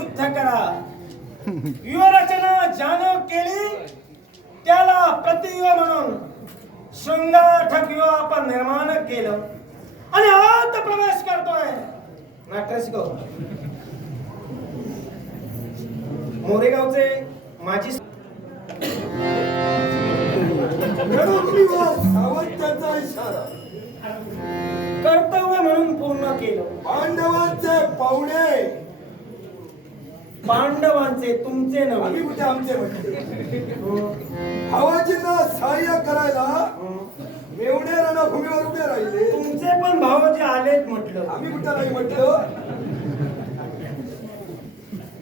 युद्ध करा. व्यूहरचना ज्यानं केली त्याला प्रतिव्यूह म्हणून शृंगाठक युवा आपण निर्माण केलं. आणि आत प्रवेश करतोय. मॅट्रेस गो मोरेगावचे माजी रणभूमीवर इशारा. कर्तव्य म्हणून पूर्ण केलं. पांडवांचे पाहुणे. पांडवांचे तुमचे आम्ही नव्हे कुठे आमचे म्हणते भावाजींना सहाय्य करायला मेवणे रणभूमीवर उभे राहिले. तुमचे पण भावजी आलेत म्हटलं. आम्ही कुठं नाही म्हटलं?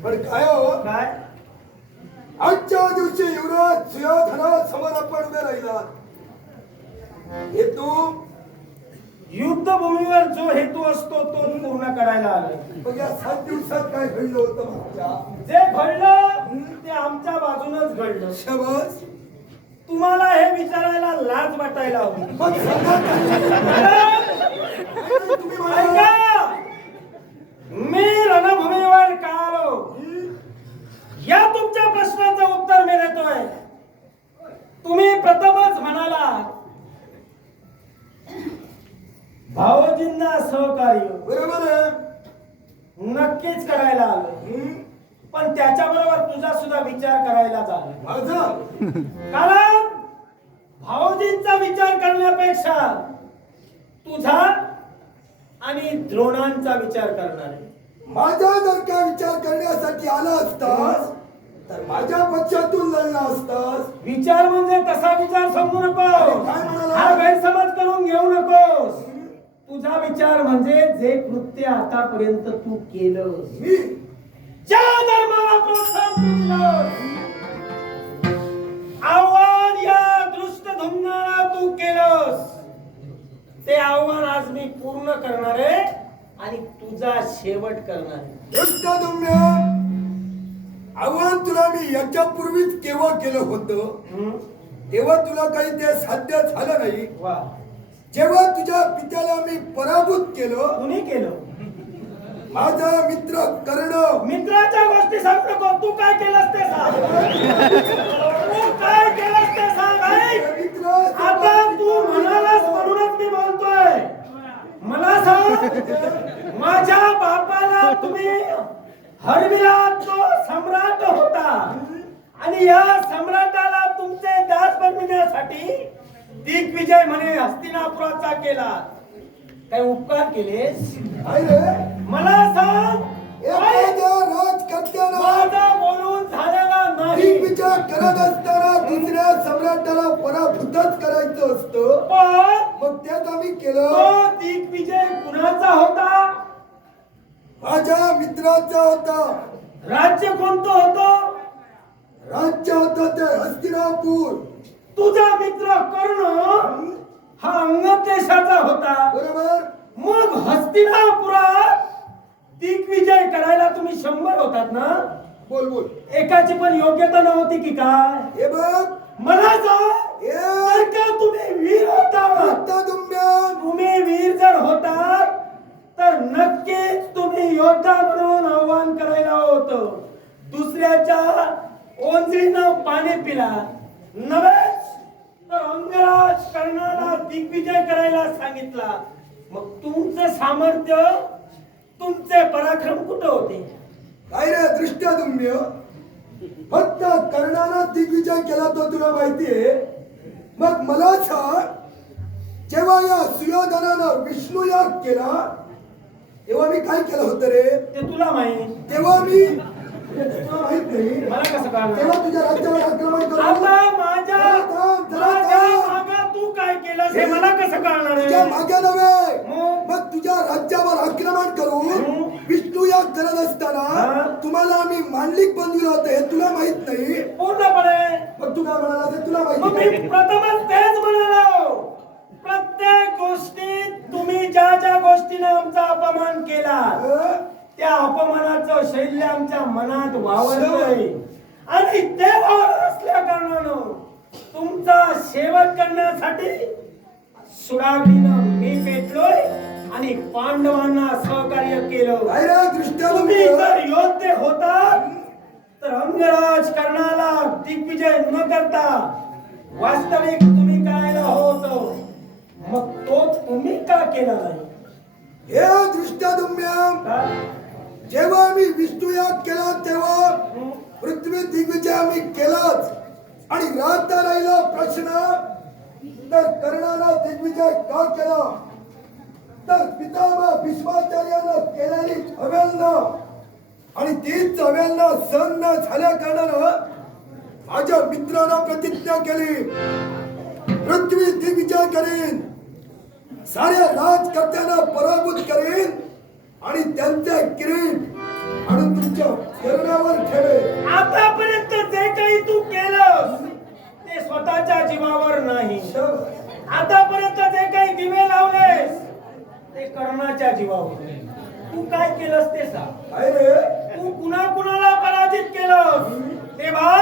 पण काय हो? काय? आजच्या दिवशी युवराज सुयोधना समोर आपण उभे राहिला. हे तू युद्धभूमीवर जो हेतू असतो तो पूर्ण करायला आलो या सात दिवसात काय घडलं होतं मागच्या? जे घडलं ते आमच्या बाजूनच घडलं. शबस तुम्हाला हे विचारायला लाज वाटायला हवी. मग सांगा. तुम्ही म्हणाला ऐका. मी रणभूमीवर का आलो? या तुमच्या प्रश्नाचं उत्तर मी देतोय. तुम्ही प्रथमच म्हणाला भावजींना सहकार्य. बरोबर नक्कीच करायला आलो? पण त्याच्याबरोबर तुझा सुद्धा विचार करायला झाला. माझा? कारण भाऊजींचा विचार करण्यापेक्षा तुझा आणि द्रोणांचा विचार करणार आहे. माझा जर का विचार करण्यासाठी आला असतास तर माझ्या पक्षातून लढला असतास. विचार म्हणजे तसा विचार समजू नको काय म्हणाला? हा गैरसमज करून घेऊ नकोस. तुझा विचार म्हणजे जे कृत्य आतापर्यंत तू केलं. ज्या धर्माला प्रोत्साहन तू दिलंस, आव्हान या दृष्ट धुमनाला तू केलंस. ते आव्हान आज मी पूर्ण करणार आहे आणि तुझा शेवट करणार आहे. दृष्टदुम्य आव्हान तुला मी याच्यापूर्वीच केव्हा केलं होतं? तेव्हा तुला काही ते साध्य झालं नाही? वा. जेव्हा तुझ्या पित्याला मी पराभूत केलं कुणी केलं? माझा मित्र कर्ण. मित्राच्या गोष्टी सांगू नको. तू काय केलंस ते सांग. तू काय केलंस ते सांग ऐक. मित्र आता तू म्हणालास म्हणूनच मी बोलतोय. मला सांग माझ्या बापाला तुम्ही हरविला तो सम्राट होता. आणि या सम्राटाला तुमचे दास बनविण्यासाठी दिग्विजय म्हणे हस्तिनापुराचा केला. काय उपकार रे? मला सांग. माझा बोलून झालेला नाही. दिग्विजय करत असताना दुसऱ्या सम्राटाला पराभूतच करायचं असतं. पण मग त्यात आम्ही केलं. तो दिग्विजय कुणाचा होता? माझ्या मित्राचा होता. राज्य कोणतं होतं? राज्य होतं ते हस्तिनापूर. तुझा मित्र कर्ण हा अंगद देशाचा होता. बरोबर. मग हस्तिनापुरात दिग्विजय करायला तुम्ही शंभर होतात ना? बोल बोल. एकाची पण योग्यता नव्हती की काय? हे बघ. मला सांग हे. का तुम्ही वीर होता तुम्ही वीर जर होतात तर नक्कीच तुम्ही योद्धा म्हणून आव्हान करायला होतं. दुसऱ्याच्या ओंजळीनं पाणी पिला. नव्हेच तर अंगराज कर्णाला दिग्विजय करायला सांगितला. मग तुमचं सामर्थ्य तुमचे पराक्रम कुठं होते? काय रे दृष्टदुम्य फक्त कर्णाला दिग्विजय केला तो तुला माहितीये मग मला सांग जेव्हा या सुयोधनानं विष्णू याग केला तेव्हा मी काय केलं होतं रे? ते तुला माहीत. तेव्हा मी तुला माहीत नाही मला कसं कळणार तेव्हा तुझ्या राज्यावर आक्रमण करून आता माझ्या थांब, जरा माझ्या थांब. मागं तू काय केलंस हे मला कसं कळणार तुझ्या आहे? मागे नव्हे मग? मग तुझ्या राज्यावर आक्रमण करून. विष्णू याग करत हा? असताना तुम्हाला आम्ही मांडलिक बनविलं होतं हे तुला माहीत नाही पूर्णपणे मग तू काय म्हणाला ते तुला मग माहिती मी नाही. प्रथमच तेच म्हणालो प्रत्येक गोष्टीत तुम्ही ज्या ज्या गोष्टीने आमचा अपमान केला? त्या अपमानाचं शैल्य आमच्या मनात वावर आणि ते वावर असल्या कारणानं तुमचा सेवक करण्यासाठी सुडावीनं मी पेटलोय आणि पांडवांना सहकार्य केलं. तुम्ही जर योद्धे होता तर अंगराज कर्णाला दिग्विजय न करता वास्तविक तुम्ही करायला होत. मग तो तुम्ही का केला नाही हे दृष्ट्या तुम्ही जेव्हा मी विष्णू याद केला तेव्हा पृथ्वी दिग्विजय आम्ही केलाच. आणि राहता राहिला प्रश्न तर कर्णाला दिग्विजय का केला? तर पितामा भीष्माचार्यानं केलेली अवेलना आणि तीच अवेलना सहन न झाल्या कारणानं माझ्या मित्राला प्रतिज्ञा केली. पृथ्वी दिग्विजय करेन. साऱ्या राजकर्त्यांना पराभूत करेन. आणि त्यांचे किरीट आणून तुमच्या चरणावर ठेवेन आतापर्यंत जे काही तू केलंस ते स्वतःच्या जीवावर नाही. आतापर्यंत जे काही दिवे लावलेस ते कर्णाच्या जीवावर तू काय केलंस ते सांग. तू कुणा कुणाला पराजित केलंस तेव्हा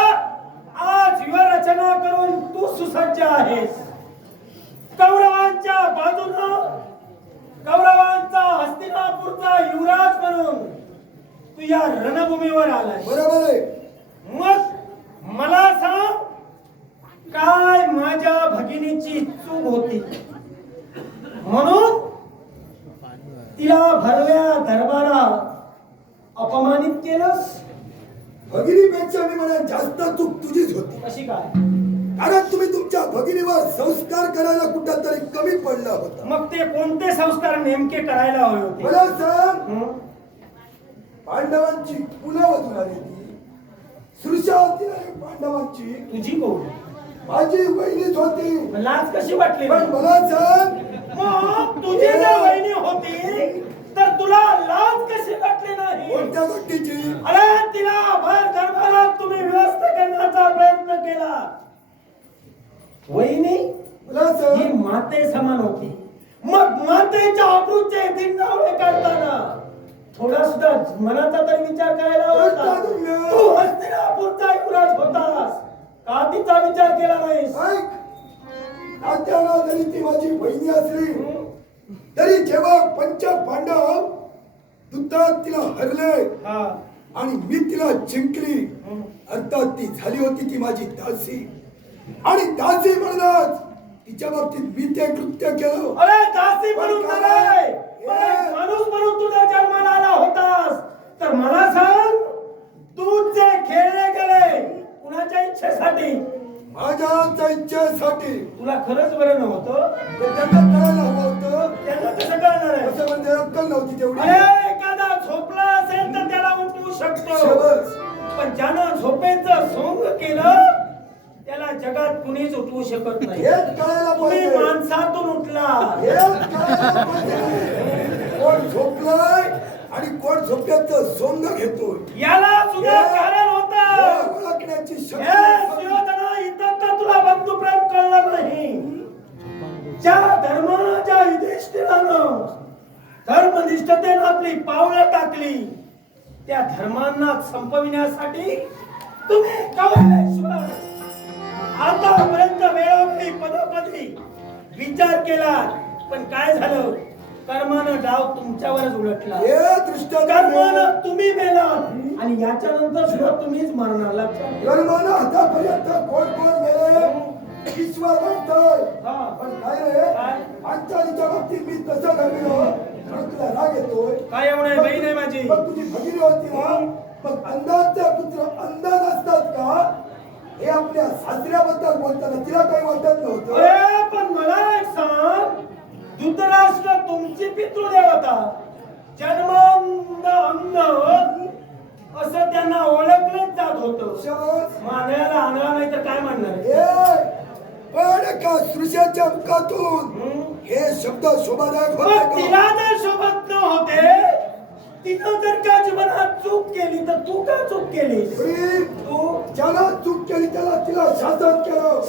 आज रचना करून तू सुसज्ज आहेस कौरवांच्या बाजूनं कौरवांचा हस्तिनापूरचा युवराज म्हणून तू या रणभूमीवर आलाय बरोबर आहे मग मला सांग काय माझ्या भगिनीची चूक होती म्हणून तिला भरल्या दरबारात अपमानित केलंस भगिनीपेक्षा मी जास्त चूक तुझीच होती. कशी काय? कारण तुम्ही तुमच्या भगिनीवर संस्कार करायला कुठं तरी कमी पडला होता. मग ते कोणते संस्कार नेमके करायला हवे होते? मला सांग हं? पांडवांची आली ती सृषा होती ना रे पांडवांची. तुझी कोण? माझी बहिणीच होती. लाज कशी वाटली? पण मला सांग मग तुझी जर वहिनी होती तुला लाज कशी वाटली नाही? कोणत्या गोष्टीची? अरे तिला भर दरबारात तुम्ही व्यस्त करण्याचा प्रयत्न केला. वहिनी ही माते समान होती. मग मातेच्या अब्रूचे दिंडावळे काढताना थोडा सुद्धा मनाचा तर विचार करायला होता. तू हस्तिनापूरचा युवराज होतास. का तिचा विचार केला ती माझी बहिणी असली? तरी जेव्हा पंच पांडव युद्धात तिला हरले आणि मी तिला जिंकली. अर्थात ती झाली होती ती माझी दासी. आणि दासी म्हणूनच तिच्या बाबतीत मी ते कृत्य केलं. अरे दासी म्हणून माणूस म्हणून तुझ्या जन्माला आला होतास तर मला सांग तू जे खेळले गेले कुणाच्या इच्छेसाठी? माझ्या इच्छेसाठी. तुला खरंच बरं नव्हतं? ते त्यांना कळायला हवं होतं त्यांना कसं कळणार आहे? असं म्हणजे अक्कल नव्हती तेवढी. अरे एखादा झोपला असेल तर त्याला उठवू शकतो. शबास. पण ज्यानं झोपेचं सोंग केलं त्याला जगात कुणीच उठवू शकत नाही. हेच कळायला तुम्ही पाहिजे. माणसातून उठला. हेच कळायला पाहिजे. कोण झोपलाय आणि कोण झोप्याचं सोंग घेतोय? याला सुद्धा कारण होत. हे ओळखण्याची हे शक्ती सुयोधना इथं तर तुला बंधुप्रेम कळलं नाही. ज्या युधिष्ठिरानं धर्मनिष्ठतेनं आपली पावलं टाकली. त्या धर्मांना संपविण्यासाठी तुम्ही कवलेश्वर आतापर्यंत वेळोवेळी पदोपदी विचार केला पण काय झालं? कर्मानं डाव तुमच्यावरच उलटला. हे कर्मानं तुम्ही मेलात. आणि याच्यानंतर सुद्धा तुम्हीच मरणार लक्षात. कर्मानं आतापर्यंत कोण कोण गेले? विश्वास हा. पण काय रे? काय? अंचालीच्या बाबतीत मी तसं घडलो तुला राग येतोय काय एवढं? बहीण आहे माझी. मग तुझी भगिनी होती ना? मग अंदाजचा पुत्र अंदाज असतात का? हे आपल्या सासऱ्याबद्दल बोलताना तिला काही वाटत नव्हतं. अरे पण मला एक सांग. धृतराष्ट्र तुमची पितृदेवता. जन्मांध अंध असं त्यांना ओळखलंच जात होतं. मांडळ्याला आणला नाही तर काय म्हणणार? पण का सृष्याच्या मुखातून हं? शब्द शोभादायक पण होते तिला का जर शोभत न होते तिनं जर का जीवनात चूक केली तर तू का चूक प्रिय, तू? ज्याला चूक केली त्याला तिला शासन केलं.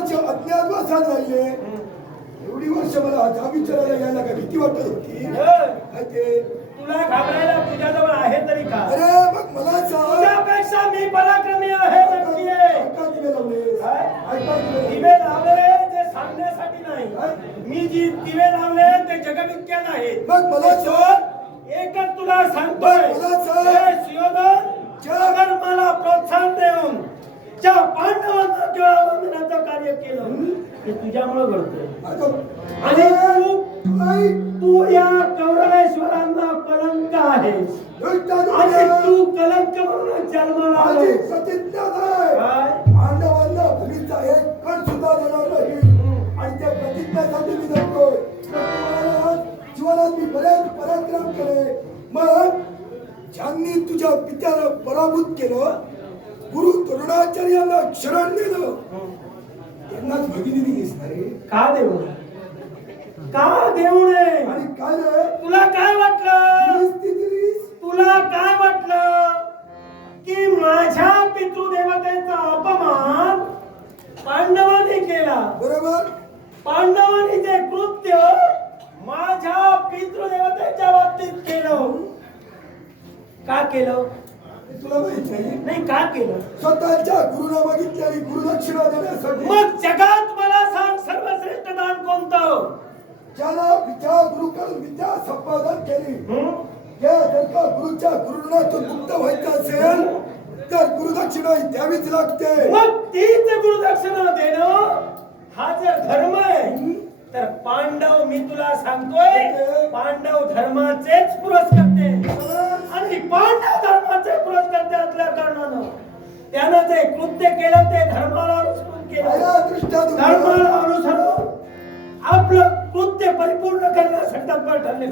वर्ष अज्ञातवासात राहिले. एवढी वर्ष मला हा विचारायला यायला का भीती वाटत होती. तुला घाबरायला तुझ्याजवळ आहे तरी का? अरे मग मला तुझ्यापेक्षा मी पराक्रमी आहे नक्की दिवे लावले ते सांगण्यासाठी नाही. मी जी दिवे लावले ते जगविक्या नाही मग मला सांग. एकच तुला सांगतोय. मला सांग. सियोदर जगन मला प्रोत्साहन देऊन ज्या पांडवांना किंवा वंदनाचं कार्य केलं. ते तुझ्यामुळे घडतंय. आणि तू या कौरवेश्वरांना कलंक दुष्टादुम्य, आणि तू कलंक म्हणून जन्माला आहे. पांडवांना भूमीचा एक कण सुद्धा देणार नाही. आणि त्या प्रतिज्ञेसाठी मी जगतोय. जीवनात मी बरेच पराक्रम केले. मग ज्यांनी तुझ्या पित्याला पराभूत केलं गुरु द्रोणाचार्यांना शरण दिलं त्यांनाच भगिनी दिलीस ना रे. का देऊ? का देऊ नये आणि काय रे? तुला काय वाटलं? ती तुला काय वाटलं? की माझ्या पितृदेवतेचा अपमान पांडवांनी केला. बरोबर. पांडवांनी जे कृत्य माझ्या पितृदेवतेच्या बाबतीत केलं. का केलं? तुला माहीत नाही? नाही का केलं? स्वतःच्या गुरुना मागितलेली गुरुदक्षिणा देण्यासाठी मग जगात मला सांग सर्वश्रेष्ठ दान कोणतं? ज्याला विद्या गुरुकडून विद्या संपादन केली. हं? या जर का गुरुच्या गुरुणातून मुक्त व्हायचं असेल तर गुरुदक्षिणा द्यावीच लागते. मग तीच गुरुदक्षिणा देणं हा जर धर्म आहे तर पांडव मी तुला सांगतोय पांडव धर्माचेच पुरस्कर्ते. आणि पांडव पुरस्कर्ते असल्या कारणानं त्यानं जे कृत्य केलं ते धर्माला अनुसरून केलं. धर्माला अनुसरून आपलं कृत्य परिपूर्ण करण्यासाठी तत्पर ठरले.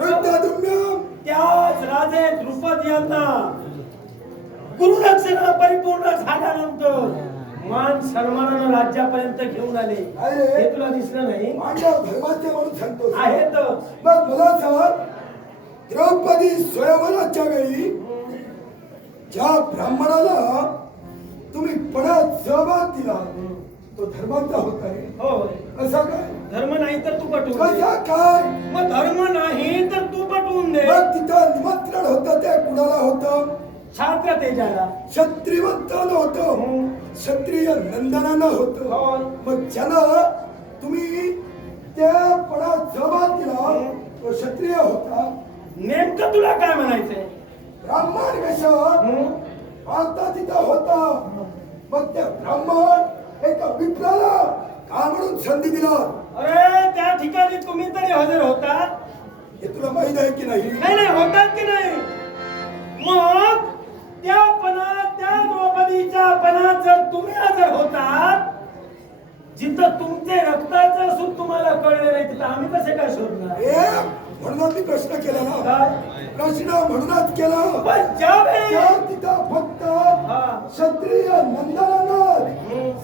त्याच राजे द्रुपद यांना गुरुदक्षिणा परिपूर्ण झाल्यानंतर मान सन्मानानं राज्यापर्यंत घेऊन आले. अरे. हे तुला दिसलं नाही? धर्माचे म्हणून सांगतो आहेत मग मला सांग. द्रौपदी स्वयंवराच्या वेळी ज्या ब्राह्मणाला तुम्ही पणात सहभाग दिला तो धर्माचा होता रे हो. कसा काय? धर्म नाही तर तू पटवून कसा काय? मग धर्म नाही तर तू पटवून दे. मग तिथं निमंत्रण होतं ते कुणाला होतं? छात्र तेजाला क्षत्रिवंतानं होतं. हं. क्षत्रिय नंदनानं होतं. होय. मग ज्यानं तुम्ही त्या पणात सहभाग दिला तो क्षत्रिय होता. नेमकं तुला काय म्हणायचंय? ब्राह्मण वेशात? आता तिथं होता. मग त्या ब्राह्मण एका विप्राला का म्हणून संधी दिला. अरे त्या ठिकाणी तुम्ही तरी हजर होतात हे तुला माहीत आहे की नाही? नाही नाही होतात की नाही? मग त्या पणात त्या द्रौपदीच्या पणात जर तुम्ही हजर जिथं तुमचे रक्ताचं सुख तुम्हाला कळले नाही तिथं आम्ही कसे काय शोधणार ए म्हणून मी प्रश्न केला ना काय प्रश्न म्हणूनच केला पण ज्यावेळी त्या तिथं फक्त. क्षत्रिय नंदनानं.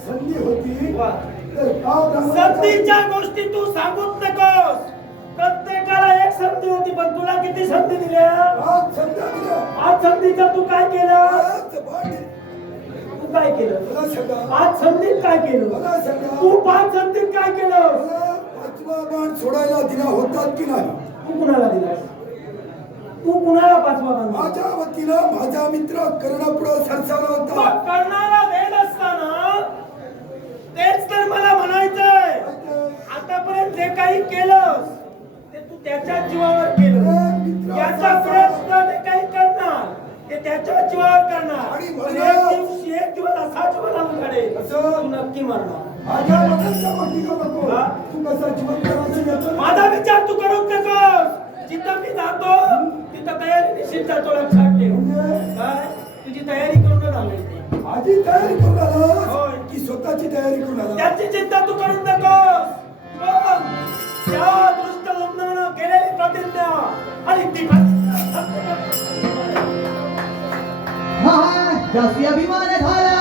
संधी होती वा. तर का ब्राह्मणाच्या- संधीच्या गोष्टी तू सांगूच नकोस प्रत्येकाला एक संधी होती पण तुला किती संधी दिल्या आज संधी दिल्या. आज संधीचा तू काय केलं आज काय केलं? पाच संधीत काय केलं? तू पाच संधीत काय केलं? पाचवा बाण सोडायला दिला होतात की नाही? तू कुणाला दिलास तू कुणाला पाचवा बांधला माझ्या वतीनं माझा मित्र कर्णपुढं सरसावला होता. करणारा देत असताना तेच तर मला म्हणायचंय. आतापर्यंत जे काही केलंस ते तू त्याच्या जीवावर केलं. याचा प्रयत्न ते काही ते त्याच्या जीवावर करणार. आणि म्हणून- एक दिवस असा जीवन असं? तू नक्की मरणार. माझ्या मनातल्या गोष्टी का नको? तू कसा जीवन करायचं याचं- माझा विचार तू करून नकोस जिथं मी जातो तिथं तयारी निश्चित जातो लक्षात ठेव. म्हणजे? काय? तुझी तयारी करून आलोय ते. माझी तयारी करून आला. की स्वतःची तयारी करून आला त्याची चिंता तू करू नकोस पण त्या दृष्ट लग्नानं केलेली प्रतिज्ञा आणि ती গাছিয়া বিমানে ধরা